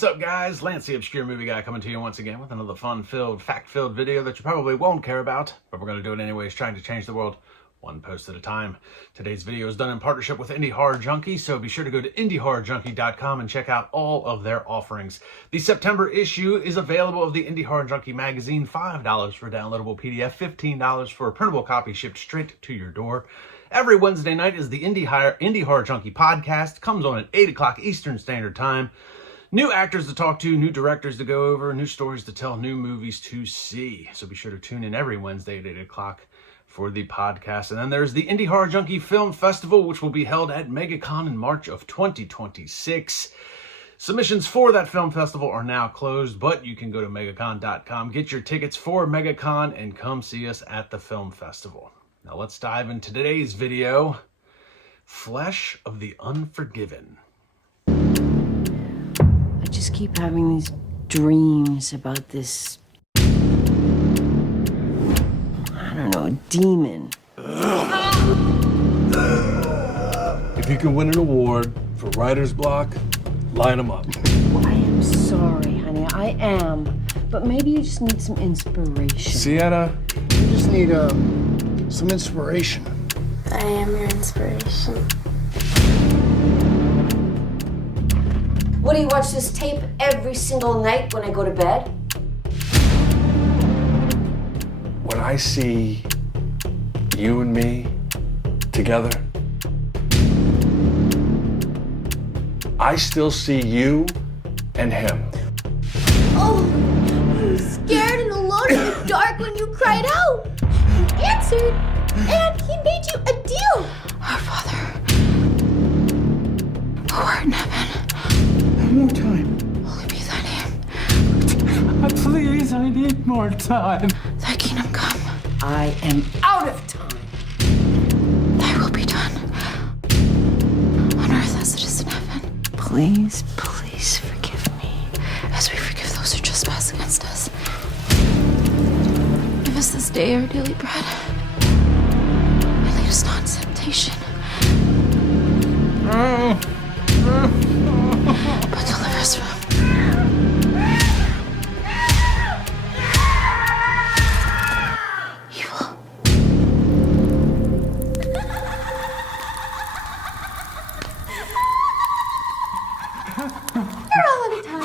What's up, guys? Lance, the Obscure Movie Guy, coming to you once again with another fun-filled, fact-filled video that you probably won't care about, but we're going to do it anyways, trying to change the world one post at a time. Today's video is done in partnership with Indie Horror Junkie, so be sure to go to indiehorrorjunkie.com and check out all of their offerings. The September issue is available of the Indie Horror Junkie magazine, $5 for a downloadable PDF, $15 for a printable copy shipped straight to your door. Every Wednesday night is the Indie Horror Junkie podcast, comes on at 8 o'clock Eastern Standard Time. New actors to talk to, new directors to go over, new stories to tell, new movies to see. So be sure to tune in every Wednesday at 8 o'clock for the podcast. And then there's the Indie Horror Junkie Film Festival, which will be held at MegaCon in March of 2026. Submissions for that film festival are now closed, but you can go to megacon.com, get your tickets for MegaCon, and come see us at the film festival. Now let's dive into today's video, Flesh of the Unforgiven. I just keep having these dreams about this, I don't know, demon. If you can win an award for writer's block, line them up. I am sorry, honey, I am. But maybe you just need some inspiration. Sienna? You just need some inspiration. I am your inspiration. What, do you watch this tape every single night when I go to bed? When I see you and me together, I still see you and him. Oh, I was scared and alone in the dark when you cried out. He answered, and he made you a deal. Our Father, who art in heaven. One more time. Holy be thy name. Please, I need more time. Thy kingdom come. I am out of time. Thy will be done. On earth as it is in heaven. Please, please forgive me. As we forgive those who trespass against us. Give us this day our daily bread. And lead us not into temptation. But deliver us from evil. You're all out of time.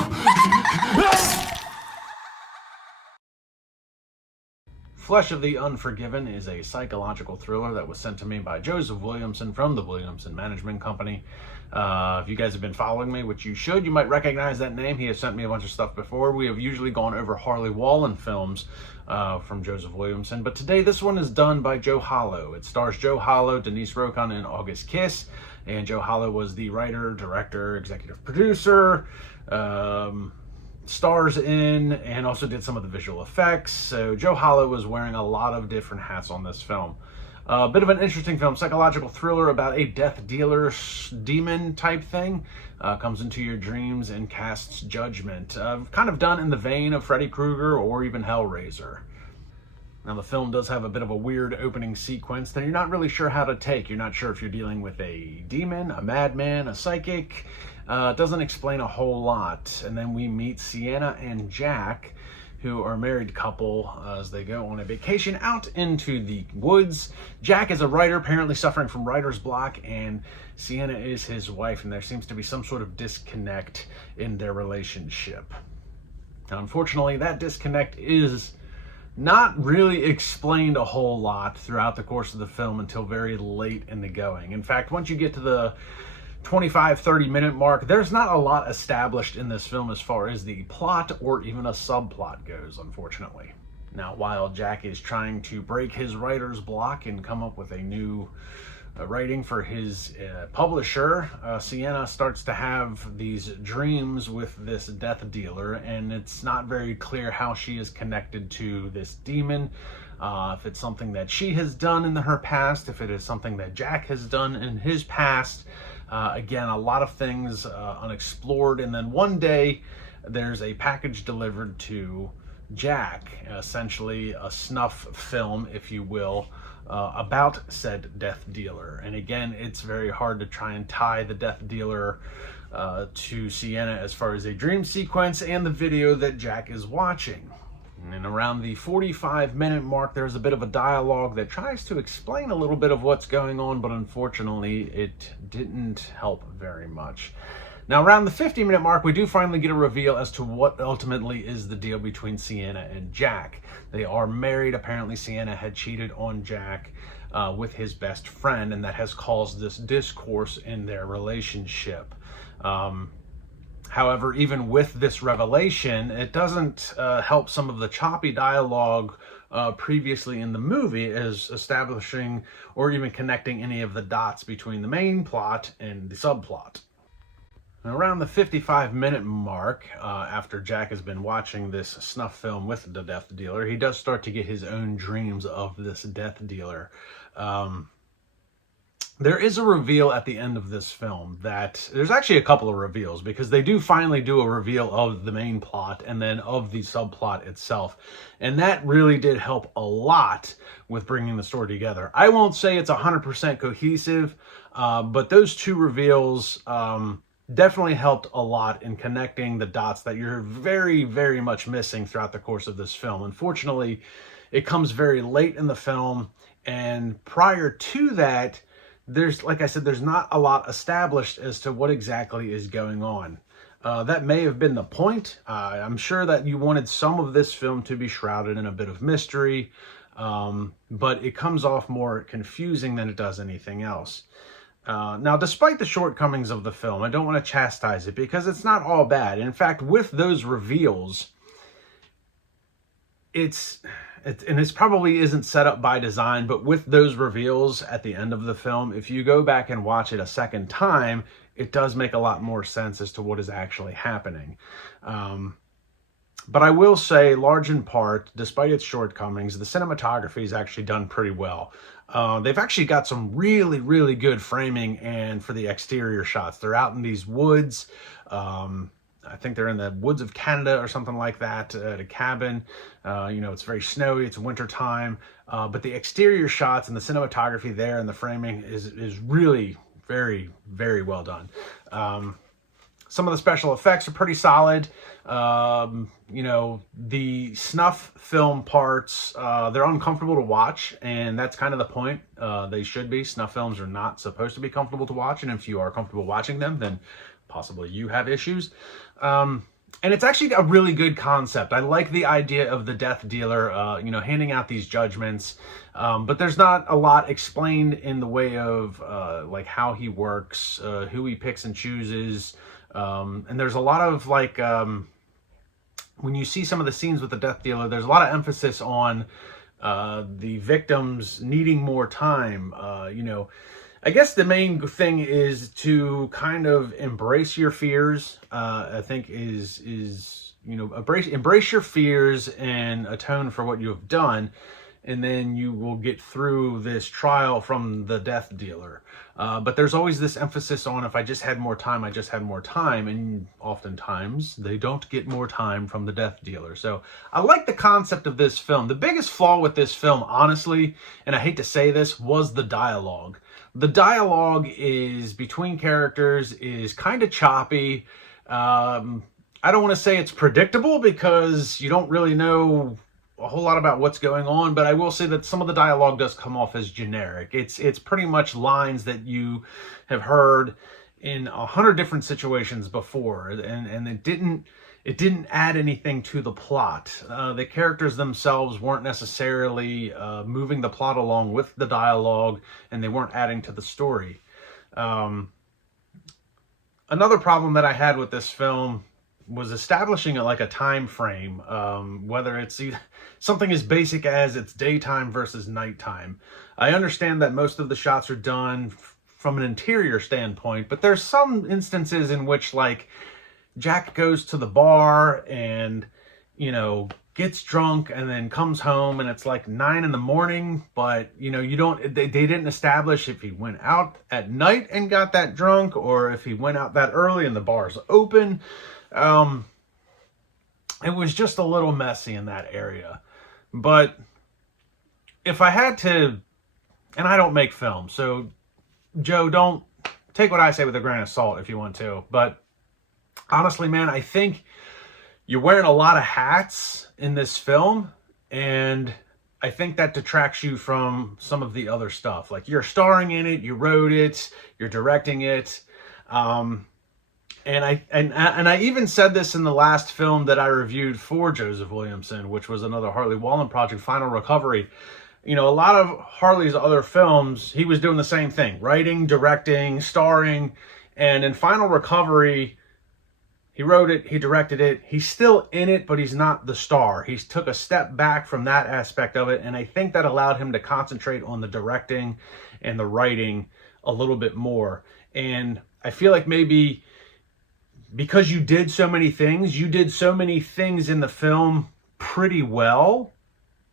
Flesh of the Unforgiven is a psychological thriller that was sent to me by Joseph Williamson from the Williamson Management Company. If you guys have been following me, which you should, you might recognize that name. He has sent me a bunch of stuff before. We have usually gone over Harley Wallen films from Joseph Williamson, but today this one is done by Joe Hollow. It stars Joe Hollow, Denise Rokon, and August Kiss, and Joe Hollow was the writer, director, executive producer, stars in, and also did some of the visual effects. So Joe Hollow was wearing a lot of different hats on this film. A bit of an interesting film, psychological thriller about a death dealer demon type thing. Comes into your dreams and casts judgment. Kind of done in the vein of Freddy Krueger or even Hellraiser. Now the film does have a bit of a weird opening sequence that you're not really sure how to take. You're not sure if you're dealing with a demon, a madman, a psychic. It doesn't explain a whole lot. And then we meet Sienna and Jack, who are a married couple, as they go on a vacation out into the woods. Jack is a writer, apparently suffering from writer's block, and Sienna is his wife, and there seems to be some sort of disconnect in their relationship. Now, unfortunately, that disconnect is not really explained a whole lot throughout the course of the film until very late in the going. In fact, once you get to the 25-30 minute mark, there's not a lot established in this film as far as the plot or even a subplot goes, unfortunately. Now, while Jack is trying to break his writer's block and come up with a new writing for his publisher, Sienna starts to have these dreams with this death dealer, and it's not very clear how she is connected to this demon. If it's something that she has done in her past, if it is something that Jack has done in his past. Again, a lot of things unexplored. And then one day there's a package delivered to Jack, essentially a snuff film, if you will, about said death dealer. And again, it's very hard to try and tie the death dealer to Sienna as far as a dream sequence and the video that Jack is watching. And around the 45-minute mark, there's a bit of a dialogue that tries to explain a little bit of what's going on, but unfortunately, it didn't help very much. Now, around the 50-minute mark, we do finally get a reveal as to what ultimately is the deal between Sienna and Jack. They are married. Apparently, Sienna had cheated on Jack with his best friend, and that has caused this discourse in their relationship. However, even with this revelation, it doesn't help some of the choppy dialogue previously in the movie as establishing or even connecting any of the dots between the main plot and the subplot. And around the 55-minute mark, after Jack has been watching this snuff film with the death dealer, he does start to get his own dreams of this death dealer. There is a reveal at the end of this film that there's actually a couple of reveals, because they do finally do a reveal of the main plot and then of the subplot itself. And that really did help a lot with bringing the story together. I won't say it's 100% cohesive, but those two reveals definitely helped a lot in connecting the dots that you're very, very much missing throughout the course of this film. Unfortunately, it comes very late in the film, and prior to that, like I said, there's not a lot established as to what exactly is going on. That may have been the point. I'm sure that you wanted some of this film to be shrouded in a bit of mystery, but it comes off more confusing than it does anything else. Now, despite the shortcomings of the film, I don't want to chastise it, because it's not all bad. In fact, with those reveals, and this probably isn't set up by design, but with those reveals at the end of the film, if you go back and watch it a second time, it does make a lot more sense as to what is actually happening. But I will say, large in part, despite its shortcomings, the cinematography is actually done pretty well. They've actually got some really, really good framing and for the exterior shots. They're out in these woods. I think they're in the woods of Canada or something like that, at a cabin. It's very snowy, it's winter time, but the exterior shots and the cinematography there and the framing is really very, very well done. Some of the special effects are pretty solid. The snuff film parts, they're uncomfortable to watch, and that's kind of the point. They should be. Snuff films are not supposed to be comfortable to watch, and if you are comfortable watching them, then possibly you have issues. And it's actually a really good concept. I like the idea of the death dealer, handing out these judgments, but there's not a lot explained in the way of like how he works, who he picks and chooses, and there's a lot of like when you see some of the scenes with the death dealer, there's a lot of emphasis on the victims needing more time. I guess the main thing is to kind of embrace your fears. I think is embrace your fears and atone for what you have done, and then you will get through this trial from the death dealer. But there's always this emphasis on, if I just had more time, I just had more time, and oftentimes they don't get more time from the death dealer. So I like the concept of this film. The biggest flaw with this film, honestly, and I hate to say this, was the dialogue. The dialogue is between characters is kind of choppy. I don't want to say it's predictable, because you don't really know a whole lot about what's going on, but I will say that some of the dialogue does come off as generic. It's pretty much lines that you have heard in 100 different situations before, and it didn't add anything to the plot. The characters themselves weren't necessarily moving the plot along with the dialogue, and they weren't adding to the story. Another problem that I had with this film was establishing a time frame, whether it's something as basic as it's daytime versus nighttime. I understand that most of the shots are done from an interior standpoint, but there's some instances in which, like, Jack goes to the bar and, gets drunk and then comes home and it's like 9 a.m, but, they didn't establish if he went out at night and got that drunk or if he went out that early and the bar's open. it was just a little messy in that area. But if I had to, and I don't make films, so Joe, don't take what I say with a grain of salt if you want to. But honestly, man, I think you're wearing a lot of hats in this film, and I think that detracts you from some of the other stuff. Like, you're starring in it, you wrote it, you're directing it. And I even said this in the last film that I reviewed for Joseph Williamson, which was another Harley Wallen project, Final Recovery. You know, a lot of Harley's other films, he was doing the same thing, writing, directing, starring. And in Final Recovery, he wrote it, he directed it. He's still in it, but he's not the star. He's took a step back from that aspect of it, and I think that allowed him to concentrate on the directing and the writing a little bit more. And I feel like maybe because you did so many things in the film pretty well,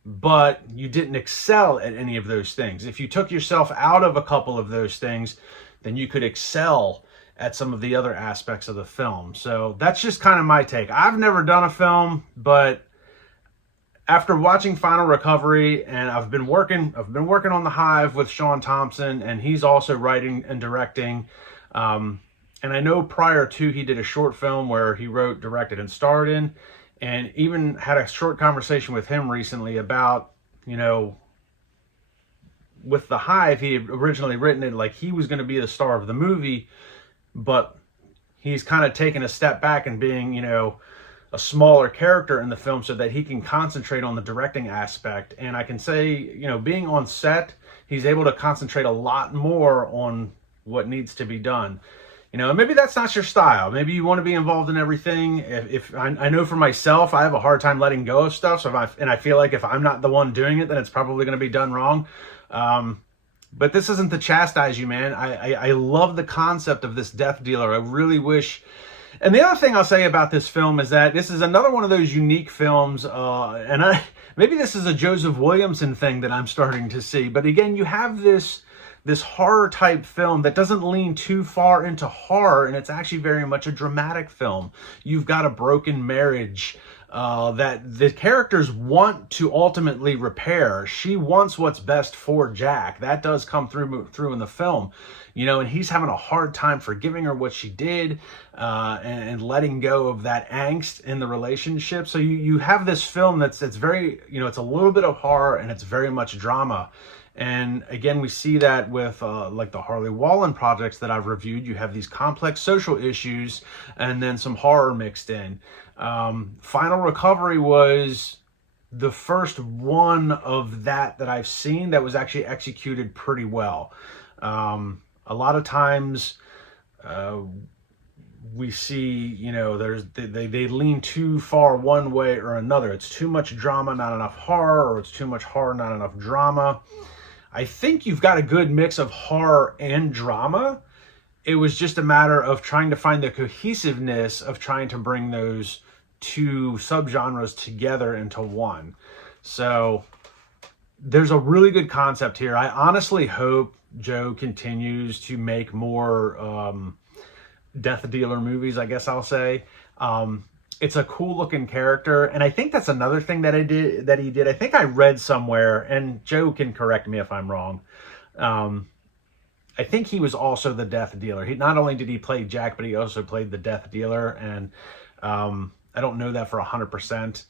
but you didn't excel at any of those things. If you took yourself out of a couple of those things, then you could excel at some of the other aspects of the film. So that's just kind of my take. I've never done a film, but after watching Final Recovery, and I've been working on The Hive with Sean Thompson, and he's also writing and directing. And I know prior to, he did a short film where he wrote, directed, and starred in, and even had a short conversation with him recently about, you know, with The Hive, he had originally written it like he was going to be the star of the movie, but he's kind of taken a step back and being, you know, a smaller character in the film so that he can concentrate on the directing aspect. And I can say, you know, being on set, he's able to concentrate a lot more on what needs to be done. You know, maybe that's not your style. Maybe you want to be involved in everything. If I know for myself, I have a hard time letting go of stuff. So I feel like if I'm not the one doing it, then it's probably going to be done wrong. But this isn't to chastise you, man. I love the concept of this death dealer. I really wish. And the other thing I'll say about this film is that this is another one of those unique films. Maybe this is a Joseph Williamson thing that I'm starting to see. But again, you have this horror type film that doesn't lean too far into horror, and it's actually very much a dramatic film. You've got a broken marriage that the characters want to ultimately repair. She wants what's best for Jack. That does come through in the film, you know, and he's having a hard time forgiving her what she did and letting go of that angst in the relationship. So you have this film that's very, you know, it's a little bit of horror and it's very much drama. And again, we see that with like the Harley Wallen projects that I've reviewed. You have these complex social issues and then some horror mixed in. Final Recovery was the first one of that I've seen that was actually executed pretty well. A lot of times we see, you know, they lean too far one way or another. It's too much drama, not enough horror, or it's too much horror, not enough drama. I think you've got a good mix of horror and drama. It was just a matter of trying to find the cohesiveness of trying to bring those two subgenres together into one. So there's a really good concept here. I honestly hope Joe continues to make more death dealer movies, I guess I'll say. It's a cool looking character, and I think that's another thing that he did. I think I read somewhere, and Joe can correct me if I'm wrong. I think he was also the death dealer. He not only did he play Jack, but he also played the death dealer, and I don't know that for 100%.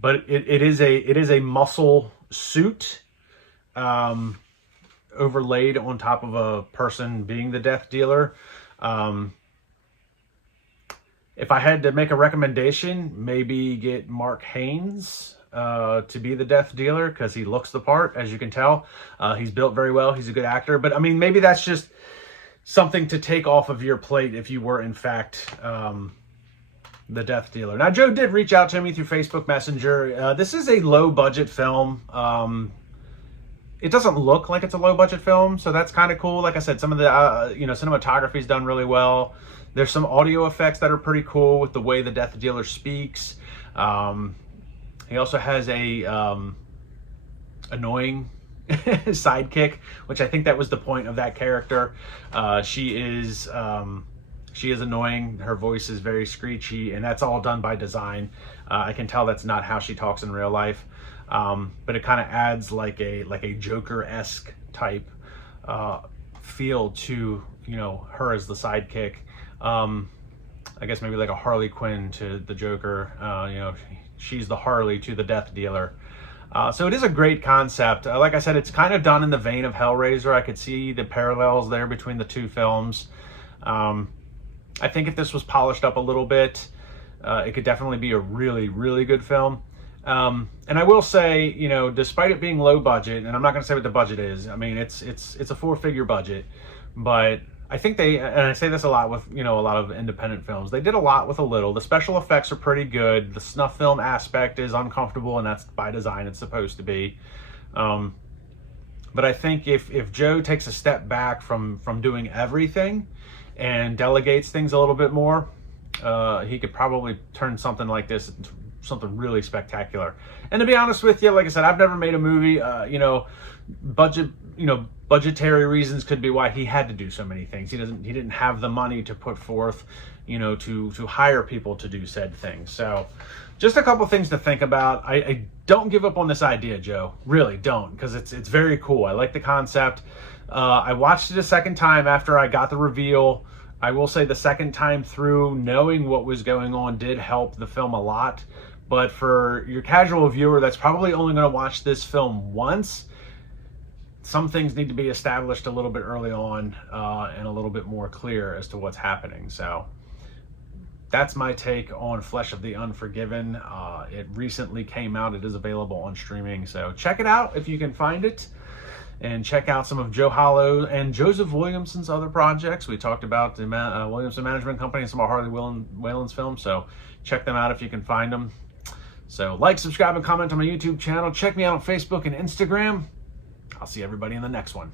But it is a muscle suit overlaid on top of a person being the death dealer. If I had to make a recommendation, maybe get Mark Haynes to be the death dealer, because he looks the part, as you can tell. He's built very well. He's a good actor. But, I mean, maybe that's just something to take off of your plate if you were, in fact, the death dealer. Now, Joe did reach out to me through Facebook Messenger. This is a low-budget film. It doesn't look like it's a low-budget film, so that's kind of cool. Like I said, some of the cinematography is done really well. There's some audio effects that are pretty cool with the way the death dealer speaks. He also has a annoying sidekick, which I think that was the point of that character. She She is annoying. Her voice is very screechy, and that's all done by design. I can tell that's not how she talks in real life, but it kind of adds like a Joker-esque type feel to, you know, her as the sidekick. I guess maybe like a Harley Quinn to the Joker. You know, she's the Harley to the Death Dealer. So it is a great concept. Like I said, it's kind of done in the vein of Hellraiser. I could see the parallels there between the two films. I think if this was polished up a little bit, it could definitely be a really, really good film. And I will say, you know, despite it being low budget, and I'm not going to say what the budget is. I mean, it's a 4-figure budget, but I think they, and I say this a lot with, you know, a lot of independent films, they did a lot with a little. The special effects are pretty good. The snuff film aspect is uncomfortable, and that's by design. It's supposed to be. But I think if Joe takes a step back from doing everything and delegates things a little bit more, he could probably turn something like this into something really spectacular. And to be honest with you, like I said, I've never made a movie. You know, budgetary reasons could be why he had to do so many things. He didn't have the money to put forth, you know, to hire people to do said things. So just a couple things to think about. I don't give up on this idea, Joe. Really don't, because it's very cool. I like the concept. I watched it a second time after I got the reveal. I will say the second time through, knowing what was going on did help the film a lot. But for your casual viewer that's probably only going to watch this film once, some things need to be established a little bit early on and a little bit more clear as to what's happening. So that's my take on Flesh of the Unforgiven. It recently came out. It is available on streaming. So check it out if you can find it. And check out some of Joe Hollow and Joseph Williamson's other projects. We talked about the Williamson Management Company and some of Harley Whalen's films. So check them out if you can find them. So like, subscribe, and comment on my YouTube channel. Check me out on Facebook and Instagram. I'll see everybody in the next one.